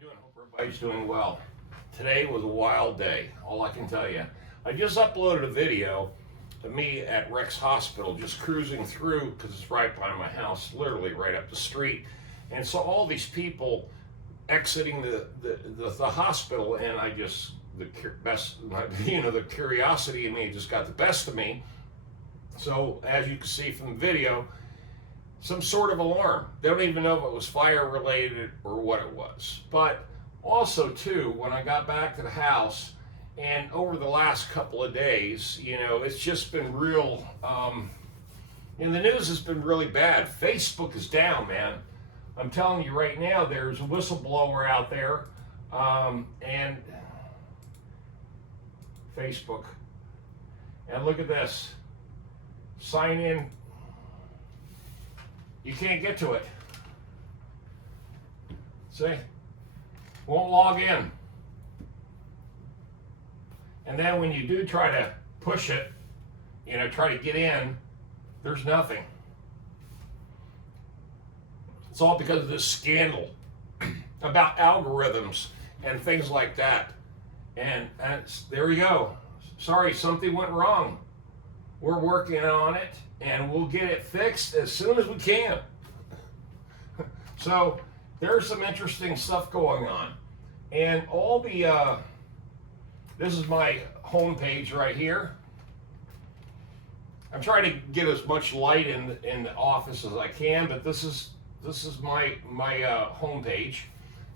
you doing? Hope everybody's doing well. Today was a wild day, all I can tell you. I just uploaded a video of me at Rex Hospital just cruising through because it's right by my house, literally right up the street, and saw all these people exiting the hospital, and I just the curiosity in me just got the best of me. So as you can see from the video, some sort of alarm. They don't even know if it was fire related or what it was. But also too, when I got back to the house, and over the last couple of days, it's just been real, and the news has been really bad. Facebook is down, man. I'm telling you right now, there's a whistleblower out there, and Facebook. And look at this. Sign in. You can't get to it. See? Won't log in. And then when you do try to push it, try to get in, there's nothing. It's all because of this scandal about algorithms and things like that. And there you go. Sorry, something went wrong. We're working on it, and we'll get it fixed as soon as we can. So there's some interesting stuff going on. And all the, this is my home page right here. I'm trying to get as much light in the office as I can, but this is my home page.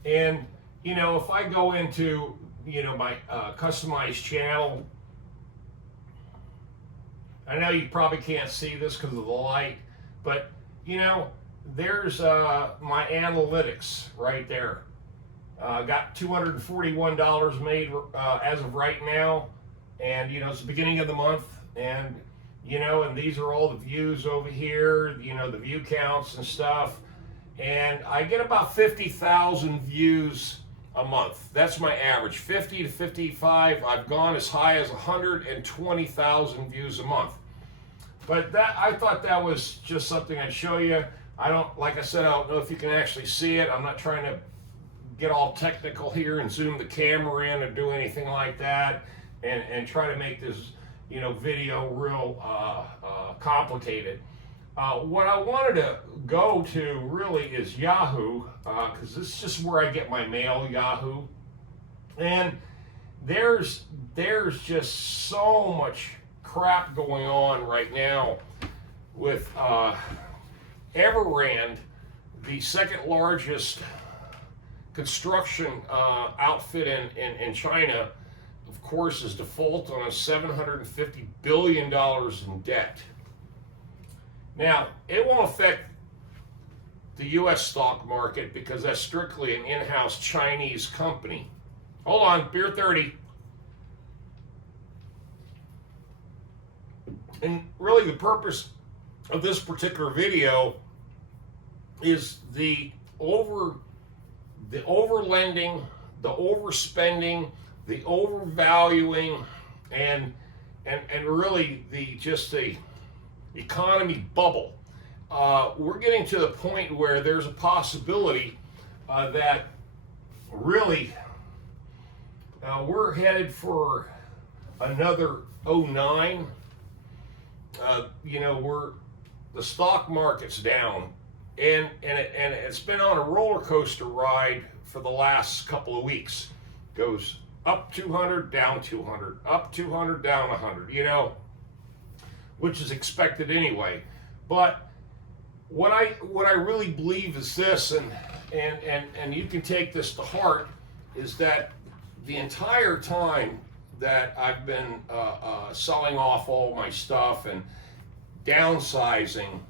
And, if I go into, my customized channel, I know you probably can't see this because of the light, but there's my analytics right there. Got $241 made as of right now, and it's the beginning of the month, and and these are all the views over here, the view counts and stuff, and I get about 50,000 views a month. That's my average, 50 to 55. I've gone as high as 120,000 views a month. But I thought that was just something I'd show you. Like I said, I don't know if you can actually see it. I'm not trying to get all technical here and zoom the camera in or do anything like that and try to make this, video real complicated. What I wanted to go to really is Yahoo, because this is just where I get my mail, Yahoo. And there's just so much crap going on right now with Evergrande, the second largest construction outfit in China, of course, is default on a $750 billion in debt. Now, it won't affect the U.S. stock market because that's strictly an in-house Chinese company. Hold on, beer 30. And really the purpose of this particular video is the overlending, the overspending, the overvaluing, and really the economy bubble. We're getting to the point where there's a possibility that really we're headed for another '09. The stock market's down, and it's been on a roller coaster ride for the last couple of weeks. Goes up 200, down 200, up 200, down 100. Which is expected anyway. But what I really believe is this, and you can take this to heart, is that the entire time that I've been selling off all my stuff and downsizing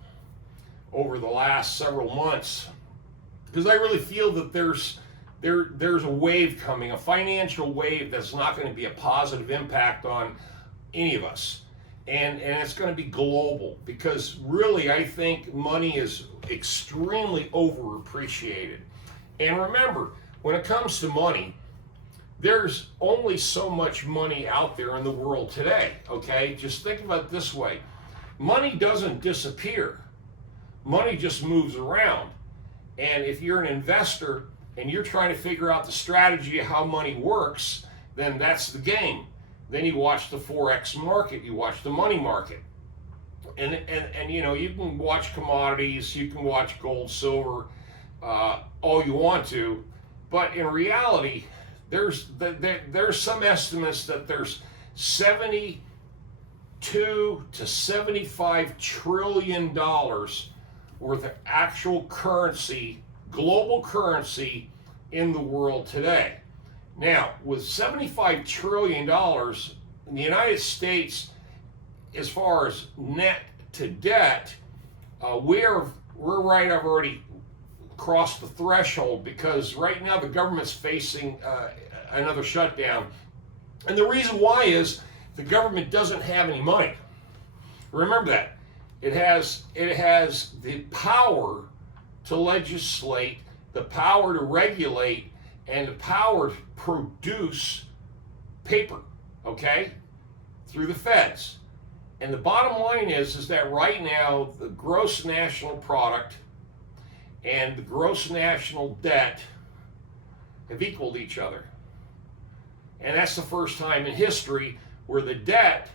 over the last several months, because I really feel that there's a wave coming, a financial wave that's not going to be a positive impact on any of us. And it's going to be global, because really I think money is extremely overappreciated. And remember, when it comes to money, there's only so much money out there in the world today, okay? Just think about it this way. Money doesn't disappear. Money just moves around. And if you're an investor, and you're trying to figure out the strategy of how money works, then that's the game. Then you watch the Forex market, you watch the money market. And you know, you can watch commodities, you can watch gold, silver, all you want to, but in reality, there's some estimates that there's 72 to 75 trillion dollars worth of actual currency, global currency in the world today. Now, with 75 trillion dollars in the United States, as far as net to debt, we're right. I've already crossed the threshold because right now the government's facing another shutdown, and the reason why is the government doesn't have any money. Remember that it has the power to legislate, the power to regulate, and the power to produce paper. Okay, through the feds. And the bottom line is that right now the gross national product and the gross national debt have equaled each other. And that's the first time in history where the debt,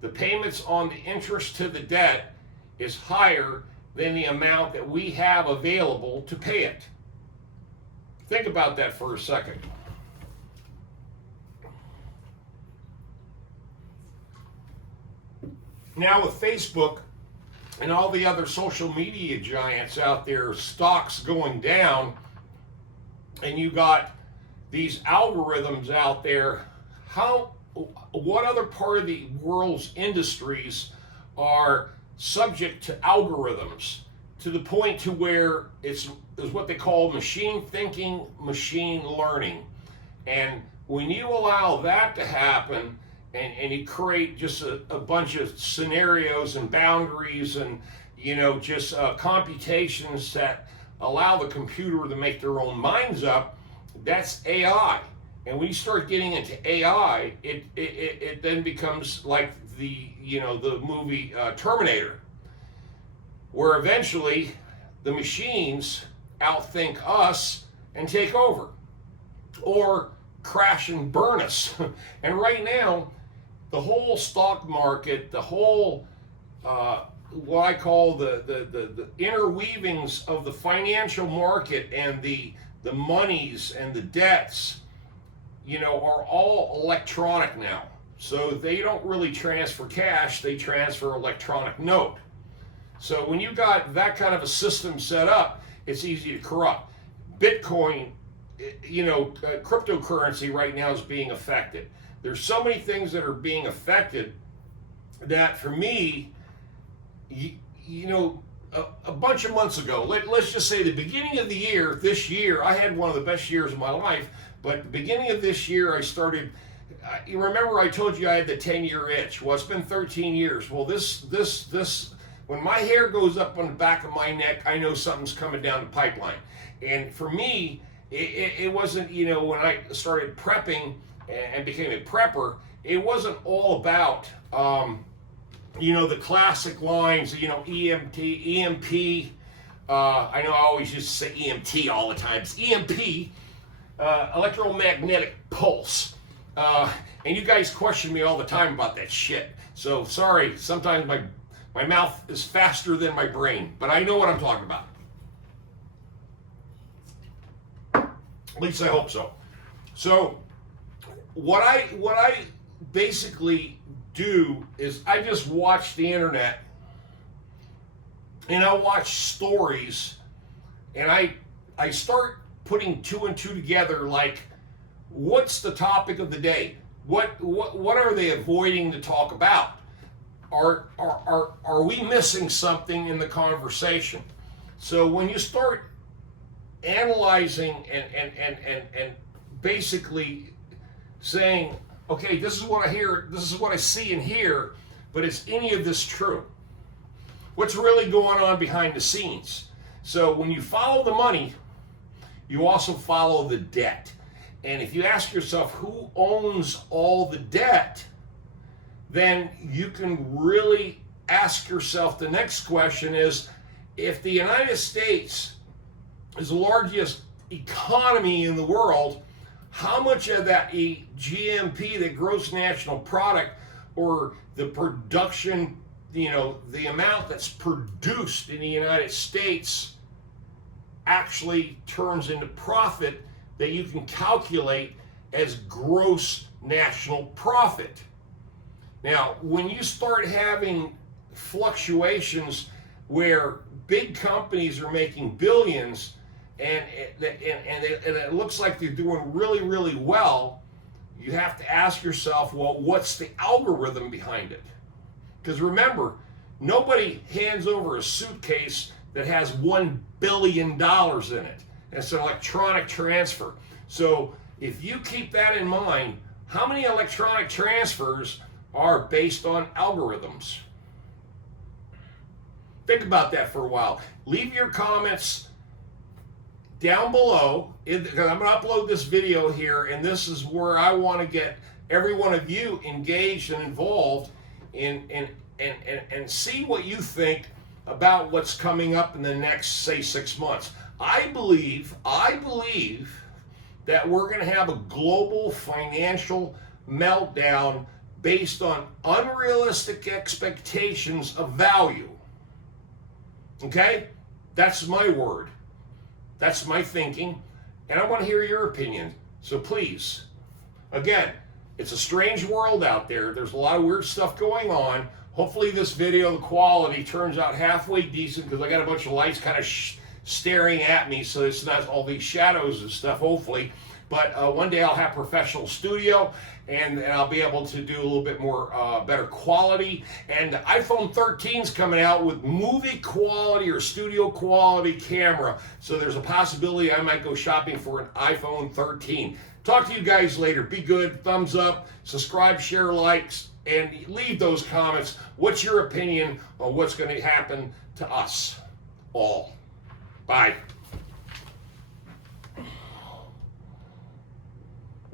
the payments on the interest to the debt, is higher than the amount that we have available to pay it. Think about that for a second. Now with Facebook and all the other social media giants out there, stocks going down, and you got these algorithms out there, what other part of the world's industries are subject to algorithms to the point to where it's what they call machine thinking, machine learning? And when you allow that to happen, and you create just a bunch of scenarios and boundaries and, you know, just computations that allow the computer to make their own minds up, that's AI. And when you start getting into AI, it then becomes like the movie Terminator, where eventually the machines outthink us and take over, or crash and burn us. And right now, the whole stock market, the whole what I call the interweavings of the financial market and the monies and the debts, you know, are all electronic now. So they don't really transfer cash, they transfer electronic note. So when you got that kind of a system set up, it's easy to corrupt. Bitcoin, you know, cryptocurrency right now is being affected. There's so many things that are being affected that for me, you know, a bunch of months ago, let's just say the beginning of the year, this year, I had one of the best years of my life, but the beginning of this year, I started, you remember I told you I had the 10-year itch. Well, it's been 13 years. Well, this, when my hair goes up on the back of my neck, I know something's coming down the pipeline. And for me, it wasn't, you know, when I started prepping and became a prepper, it wasn't all about, you know, the classic lines, you know, EMP, I know I always used to say EMT all the time. It's EMP, electromagnetic pulse. And you guys question me all the time about that shit. So sorry, sometimes my mouth is faster than my brain, but I know what I'm talking about. At least I hope so. So what I basically do is I just watch the internet, and I watch stories, and I start putting two and two together, like, what's the topic of the day? What are they avoiding to talk about? Are we missing something in the conversation? So when you start analyzing and basically saying, okay, this is what I hear, this is what I see and hear, but is any of this true? What's really going on behind the scenes? So when you follow the money, you also follow the debt. And if you ask yourself who owns all the debt, then you can really ask yourself the next question is, if the United States is the largest economy in the world, how much of that GNP, the gross national product, or the production, the amount that's produced in the United States actually turns into profit that you can calculate as gross national profit. Now, when you start having fluctuations where big companies are making billions and it looks like they're doing really, really well, you have to ask yourself, well, what's the algorithm behind it? Because remember, nobody hands over a suitcase that has $1 billion in it. It's an electronic transfer. So if you keep that in mind, how many electronic transfers are based on algorithms? Think about that for a while. Leave your comments down below, because I'm going to upload this video here, and this is where I want to get every one of you engaged and involved and see what you think about what's coming up in the next, say, 6 months. I believe that we're going to have a global financial meltdown based on unrealistic expectations of value. Okay? That's my word. That's my thinking. And I want to hear your opinion. So please, again, it's a strange world out there. There's a lot of weird stuff going on. Hopefully this video, the quality turns out halfway decent, because I got a bunch of lights kind of staring at me, so it's not all these shadows and stuff, hopefully. But one day I'll have professional studio, and I'll be able to do a little bit more better quality. And the iPhone 13 is coming out with movie quality or studio quality camera. So there's a possibility I might go shopping for an iPhone 13. Talk to you guys later. Be good. Thumbs up. Subscribe, share, likes, and leave those comments. What's your opinion on what's going to happen to us all? Bye.